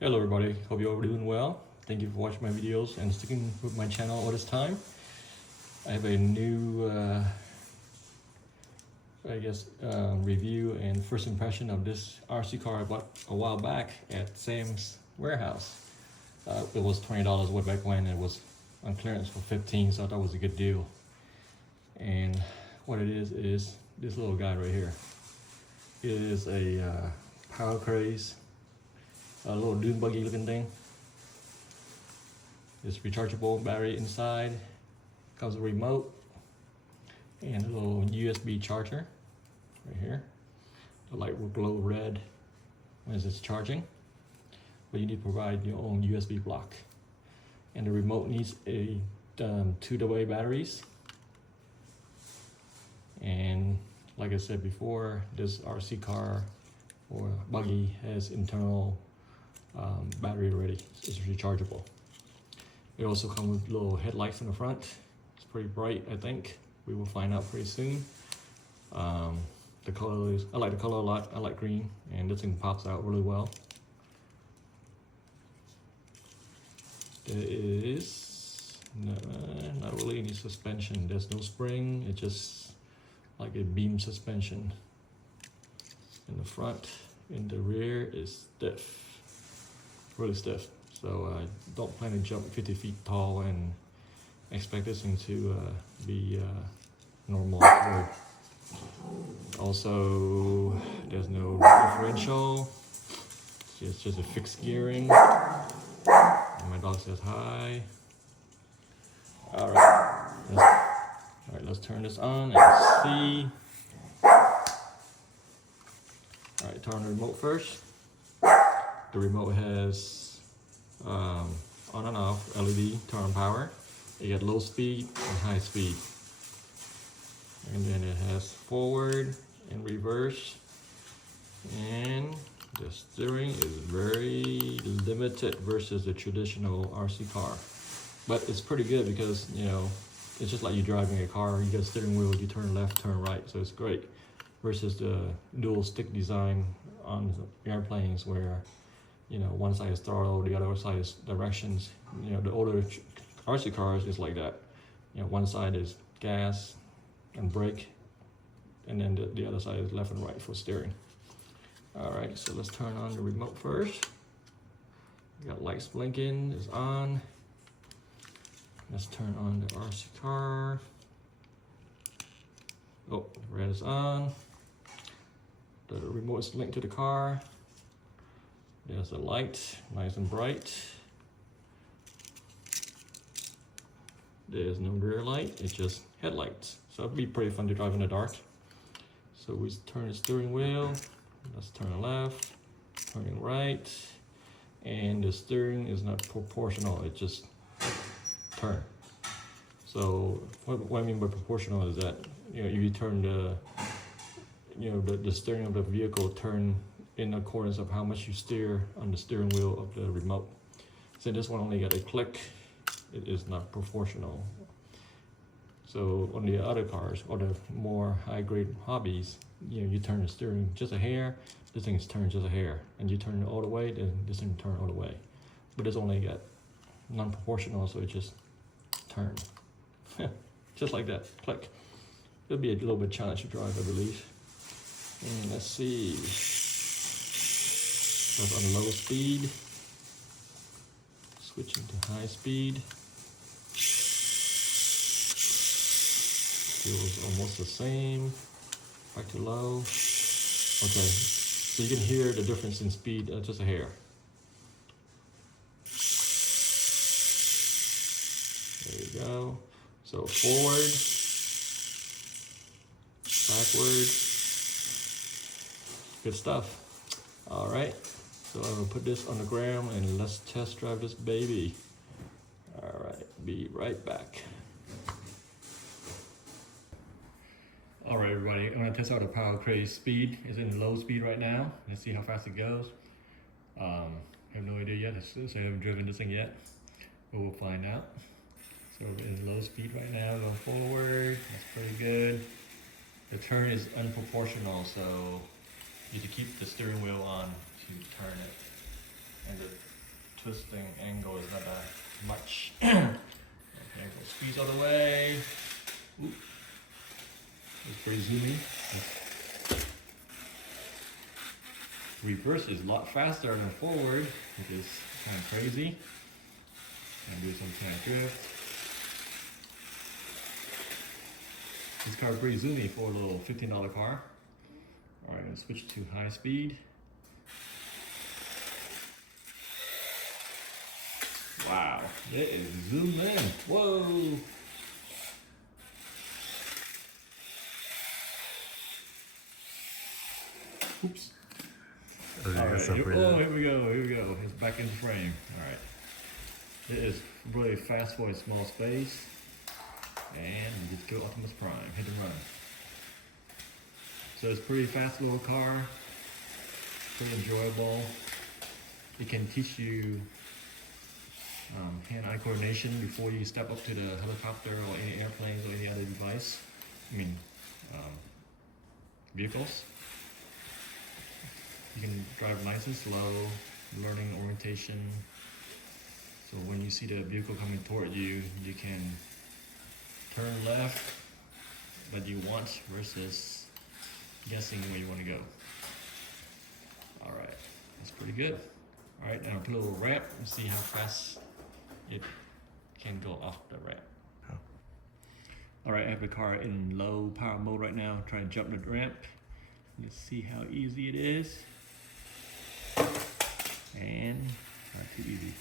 Hello everybody, hope you're all doing well. Thank you for watching my videos and sticking with my channel all this time. I have a new, review and first impression of this RC car I bought a while back at Sam's warehouse. It was $20 way back when. It was on clearance for $15, so I thought it was a good deal. And what it is this little guy right here. It is a Craze. A little dune buggy looking thing. It's rechargeable battery inside. Comes with a remote and a little USB charger right here. The light will glow red when it's charging, but you need to provide your own USB block. And the remote needs a 2 AA batteries. And like I said before, this RC car or buggy has internal battery already. It's rechargeable. It also comes with little headlights in the front. It's pretty bright, I think. We will find out pretty soon. The color is, I like the color a lot. I like green, and this thing pops out really well. There is not really any suspension. There's no spring. It's just like a beam suspension in the front. In the rear is stiff. Really stiff, so I don't plan to jump 50 feet tall and expect this thing to be normal road. Also, there's no differential. It's just a fixed gearing. And my dog says hi. All right, let's turn this on and see. All right, turn the remote first. The remote has on and off LED turn on power. You got low speed and high speed. And then it has forward and reverse. And the steering is very limited versus the traditional RC car. But it's pretty good because, you know, it's just like you driving a car. You got a steering wheel, you turn left, turn right. So it's great. Versus the dual stick design on airplanes where, you know, one side is throttle, the other side is directions. You know, the older RC cars is like that. You know, one side is gas and brake, and then the other side is left and right for steering. All right, so let's turn on the remote first. We got lights blinking, it's on. Let's turn on the RC car. Oh, the red is on. The remote is linked to the car. There's the light, nice and bright. There's no rear light, it's just headlights. So it'll be pretty fun to drive in the dark. So we turn the steering wheel. Let's turn left, turning right. And the steering is not proportional, it just turn. So what I mean by proportional is that, you know, you turn the steering of the vehicle turn in accordance of how much you steer on the steering wheel of the remote. So this one only got a click, it is not proportional. So on the other cars or the more high-grade hobbies, you know, you turn the steering just a hair, this thing is turned just a hair, and you turn it all the way, then this thing turn all the way. But this only got non-proportional, so it just turns. Just like that, click. It'll be a little bit challenge to drive, I believe. And let's see. That's on low speed. Switching to high speed. Feels almost the same. Back to low. Okay, so you can hear the difference in speed, just a hair. There you go. So forward, backward. Good stuff. All right, so I'm gonna put this on the ground and let's test drive this baby. All right, be right back. All right, everybody, I'm gonna test out the Craze speed. It's in low speed right now. Let's see how fast it goes. I have no idea yet, so I haven't driven this thing yet, but we'll find out. So we're in low speed right now, go forward, that's pretty good. The turn is unproportional, so you have to keep the steering wheel on to turn it. And the twisting angle is not that much. Okay, go squeeze all the way. Oop. It's pretty zoomy. Reverse is a lot faster than forward, which is kind of crazy. And do some kind of drift. This car is pretty zoomy for a little $15 car. Alright, I'm going to switch to high speed. Wow, it is zoomed in. Whoa! Oops. Alright, here we go. It's back in frame. Alright. It is really fast for a small space. And we just go Optimus Prime, hit and run. So it's a pretty fast little car. Pretty enjoyable. It can teach you hand-eye coordination before you step up to the helicopter or any airplanes or any other device. Vehicles. You can drive nice and slow, learning orientation. So when you see the vehicle coming toward you, you can turn left, but you want versus guessing where you want to go. Alright, that's pretty good. Alright, now put a little ramp and see how fast it can go off the ramp. Alright, I have the car in low power mode right now, trying to jump the ramp. Let's see how easy it is. And not too easy.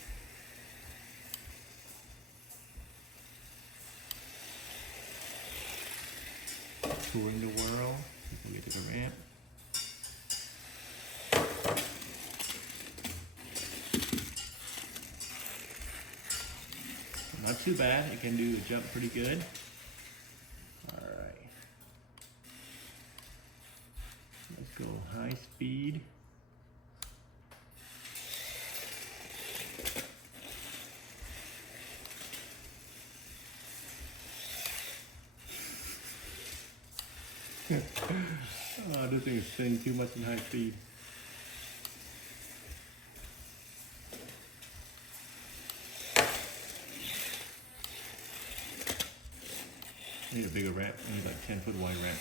Touring the world, you can get to the ramp. Not too bad, it can do the jump pretty good. Alright. Let's go high speed. Oh, this thing is spinning too much in high speed. I need a bigger ramp. I need like 10-foot wide ramp.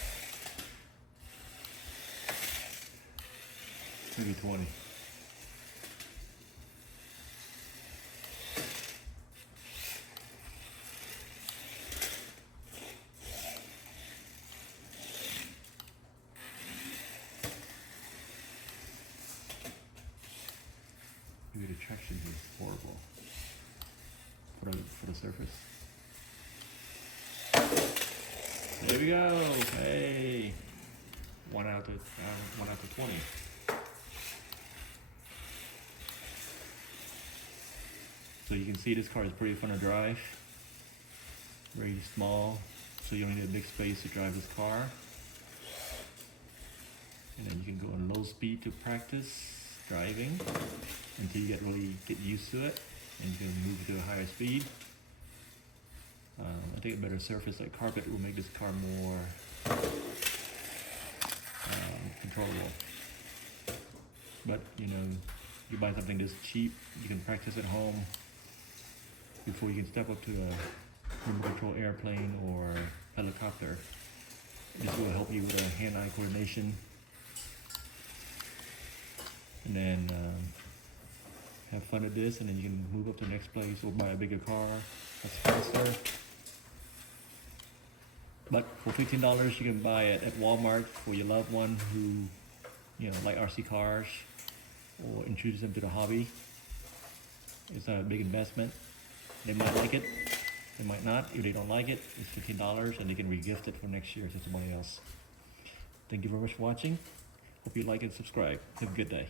Maybe 20. Maybe the traction is horrible for the surface. There we go. Hey, 1 out of 20. So you can see this car is pretty fun to drive. Very small, so you don't need a big space to drive this car. And then you can go in low speed to practice driving until you get used to it, and you can move to a higher speed. I think a better surface like carpet will make this car more controllable. But you know, you buy something this cheap, you can practice at home before you can step up to a remote control airplane or helicopter. This will help you with hand-eye coordination. And then have fun with this, and then you can move up to the next place or buy a bigger car that's faster. But for $15, you can buy it at Walmart for your loved one who, like RC cars, or introduce them to the hobby. It's not a big investment. They might like it, they might not. If they don't like it, it's $15, and they can re-gift it for next year to somebody else. Thank you very much for watching. Hope you like and subscribe. Have a good day.